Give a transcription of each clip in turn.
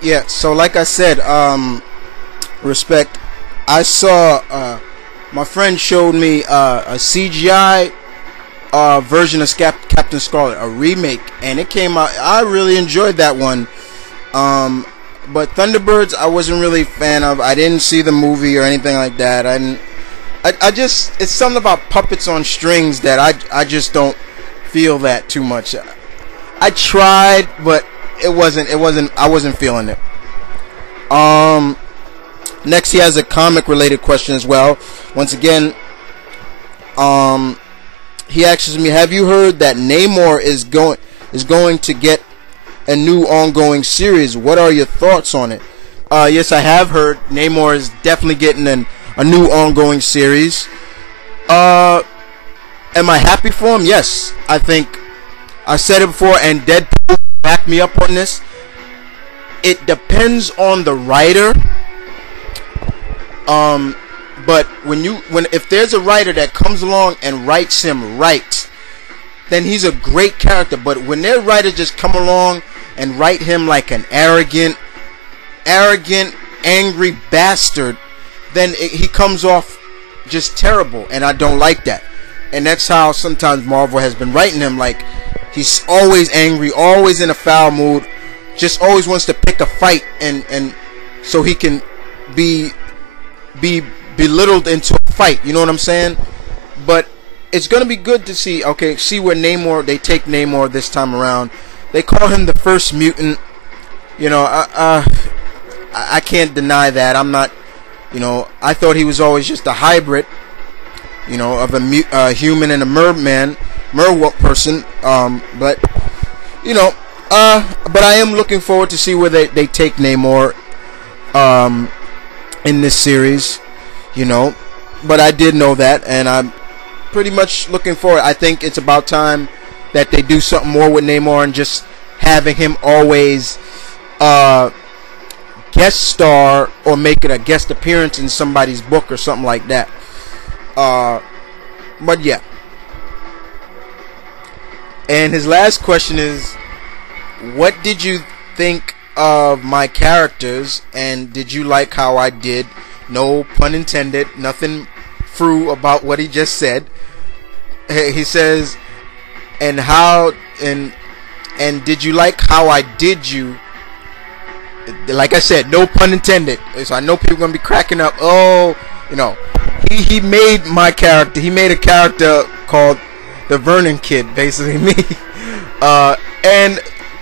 Yeah, so like I said, respect. I saw my friend showed me a CGI version of Captain Scarlet, a remake, and it came out. I really enjoyed that one. But Thunderbirds, I wasn't really a fan of. I didn't see the movie or anything like that. I just, it's something about puppets on strings that I just don't feel that too much. I tried, but I wasn't feeling it. Next he has a comic related question as well. Once again, he asks me, have you heard that Namor is going to get a new ongoing series? What are your thoughts on it? Yes, I have heard Namor is definitely getting a new ongoing series. Am I happy for him? Yes. I think I said it before, and Deadpool backed me up on this. It depends on the writer. But if there's a writer that comes along and writes him right, then he's a great character. But when their writers just come along and write him like an arrogant, angry bastard, then he comes off just terrible, and I don't like that. And that's how sometimes Marvel has been writing him. Like, he's always angry, always in a foul mood, just always wants to pick a fight, and so he can be belittled into a fight. You know what I'm saying? But it's gonna be good to see. Okay, see where they take Namor this time around. They call him the first mutant. You know, I can't deny that. I'm not. You know, I thought he was always just a hybrid. You know, of a human and a merman, person. But you know, but I am looking forward to see where they take Namor. In this series, you know, but I did know that, and I'm pretty much looking forward. I think it's about time that they do something more with Namor and just having him always guest star or make it a guest appearance in somebody's book or something like that. But yeah. And his last question is, what did you think of my characters, and did you like how I did? No pun intended, nothing true about what he just said. He says, and did you like how I did you? Like I said, no pun intended. So I know people are gonna be cracking up. Oh, you know, he made my character. He made a character called the Vernon Kid, basically me. And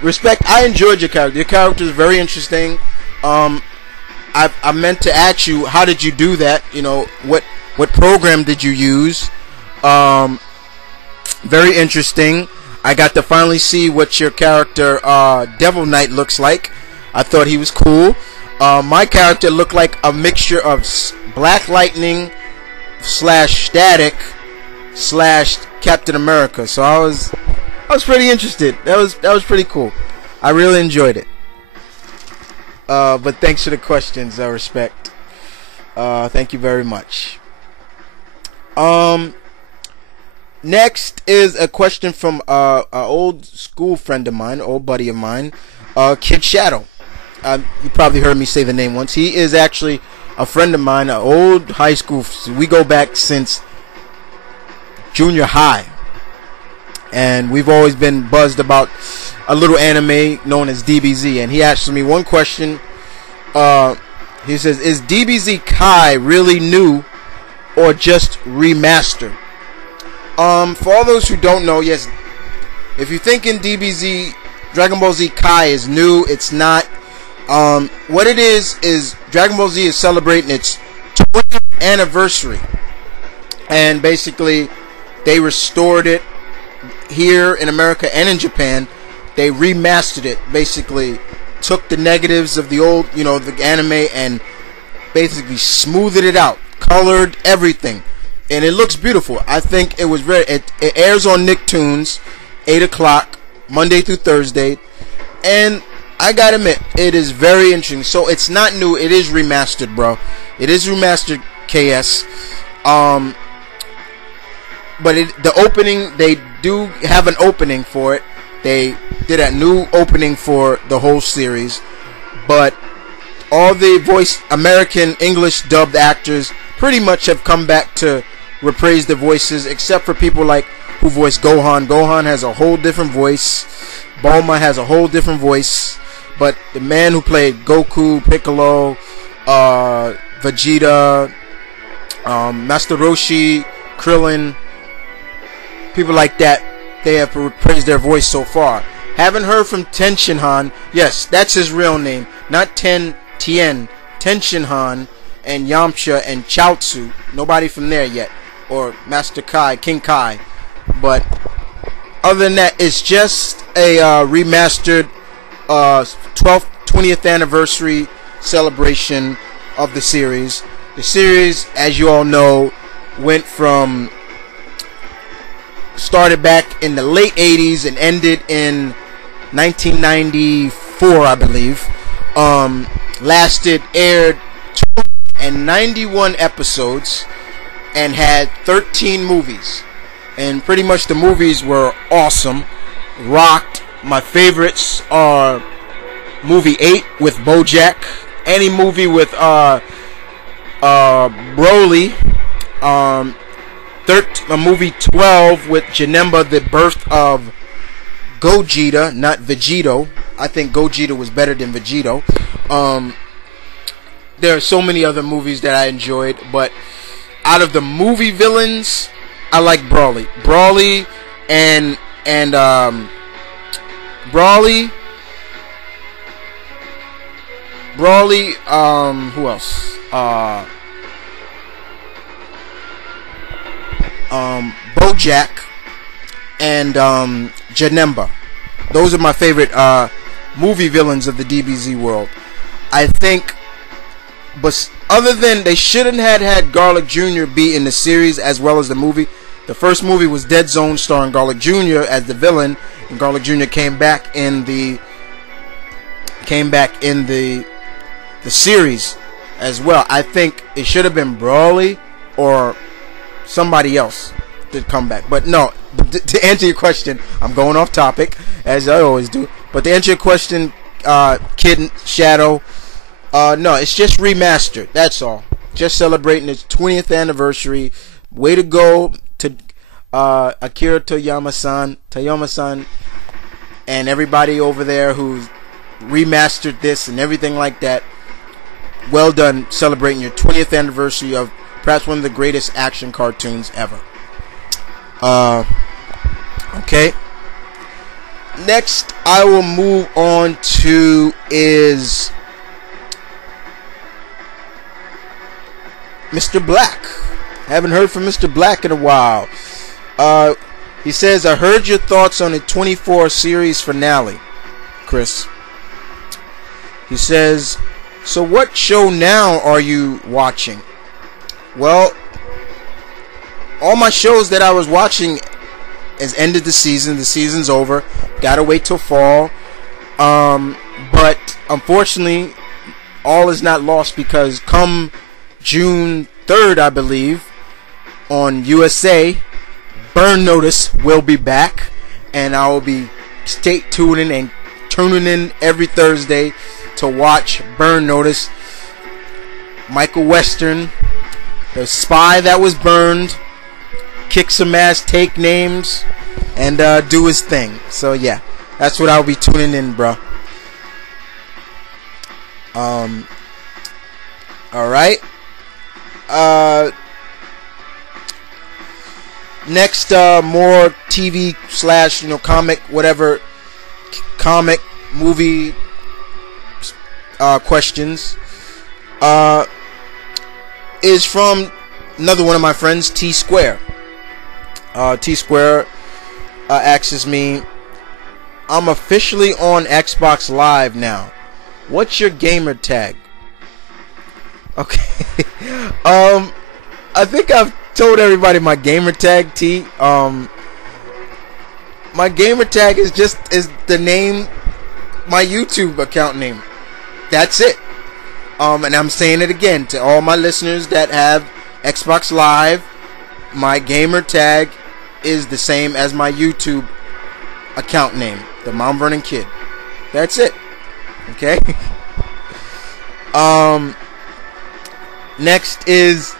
respect, I enjoyed your character. Your character is very interesting. I meant to ask you, how did you do that? You know, what program did you use? Very interesting. I got to finally see what your character Devil Knight looks like. I thought he was cool. My character looked like a mixture of Black Lightning / Static / Captain America. So I was pretty interested. That was pretty cool. I really enjoyed it. But thanks for the questions. Respect. Thank you very much. Next is a question from an old school friend of mine, old buddy of mine, Kid Shadow. You probably heard me say the name once. He is actually a friend of mine, an old high school. We go back since junior high. And we've always been buzzed about a little anime known as DBZ. And he asked me one question. He says, is DBZ Kai really new or just remastered? For all those who don't know, yes, if you're thinking DBZ, Dragon Ball Z Kai is new, it's not. What it is Dragon Ball Z is celebrating its 20th anniversary. And basically, they restored it here in America and in Japan. They remastered it, basically took the negatives of the old, you know, the anime, and basically smoothed it out, colored everything, and it looks beautiful. I think it was it airs on Nicktoons, 8 o'clock, Monday through Thursday, and I gotta admit, it is very interesting. So it's not new, it is remastered, bro. It is remastered, KS. But the opening, they do have an opening for it. They did a new opening for the whole series. but all the voice American English dubbed actors pretty much have come back to reprise their voices, except for people like who voiced Gohan. Gohan has a whole different voice. Bulma has a whole different voice. But the man who played Goku, Piccolo, Vegeta, Master Roshi, Krillin, people like that, they have reprised their voice so far. Haven't heard from Ten Han. Yes, that's his real name, not Ten Tien. Ten Han and Yamcha and Chaozu. Nobody from there yet, or Master Kai, King Kai. But other than that, it's just a remastered 20th anniversary celebration of the series. The series, as you all know, started back in the late 80s and ended in 1994, I believe. Aired 291 episodes and had 13 movies. And pretty much the movies were awesome, rocked. My favorites are movie 8 with Bojack, any movie with Broly, movie 12 with Janemba, the birth of Gogeta, not Vegito. I think Gogeta was better than Vegito. There are so many other movies that I enjoyed, but out of the movie villains, I like Broly. Broly, who else? Bojack and Janemba. Those are my favorite movie villains of the DBZ world. I think, but other than they shouldn't have had Garlic Jr. be in the series as well as the movie. The first movie was Dead Zone, starring Garlic Jr. as the villain, and Garlic Jr. came back in the series as well. I think it should have been Broly or somebody else to come back. But no, to answer your question, I'm going off topic as I always do. But to answer your question, Kid Shadow, no, it's just remastered. That's all. Just celebrating its 20th anniversary. Way to go to Akira Toyama-san, and everybody over there who's remastered this and everything like that. Well done, celebrating your 20th anniversary of perhaps one of the greatest action cartoons ever. Okay. Next, I will move on to is Mr. Black. Haven't heard from Mr. Black in a while. He says, I heard your thoughts on the 24 series finale, Chris. He says, so what show now are you watching? Well, all my shows that I was watching has ended the season. The season's over. Gotta wait till fall. But unfortunately, all is not lost, because come June 3rd, I believe, on USA, Burn Notice will be back, and I will be tuning in every Thursday to watch Burn Notice. Michael Western, the spy that was burned, kick some ass, take names, and do his thing. So yeah, that's what I'll be tuning in, bro. Alright. Next, more TV slash, comic, whatever, comic, movie questions. Is from another one of my friends, T Square. T Square asks me, I'm officially on Xbox Live now. What's your gamer tag? Okay. I think I've told everybody my gamer tag, T. My gamer tag is the name, my YouTube account name. That's it. And I'm saying it again to all my listeners that have Xbox Live. My gamer tag is the same as my YouTube account name, the Mount Vernon Kid. That's it. Okay. Next is,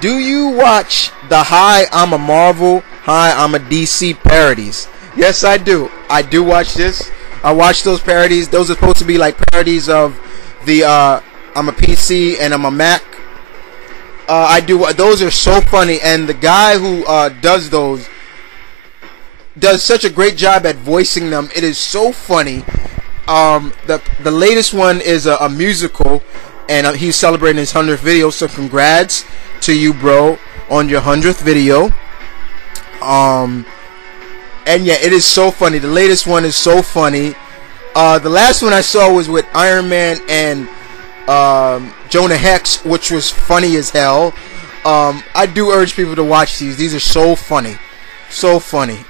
do you watch the Hi, I'm a Marvel, Hi, I'm a DC parodies? Yes, I do. I do watch this. I watch those parodies. Those are supposed to be like parodies of the I'm a PC and I'm a Mac. I do. Those are so funny, and the guy who does those does such a great job at voicing them. It is so funny. The latest one is a musical, and he's celebrating his 100th video. So congrats to you, bro, on your 100th video. And yeah, it is so funny. The latest one is so funny. The last one I saw was with Iron Man and Jonah Hex, which was funny as hell. I do urge people to watch these. These are so funny. So funny.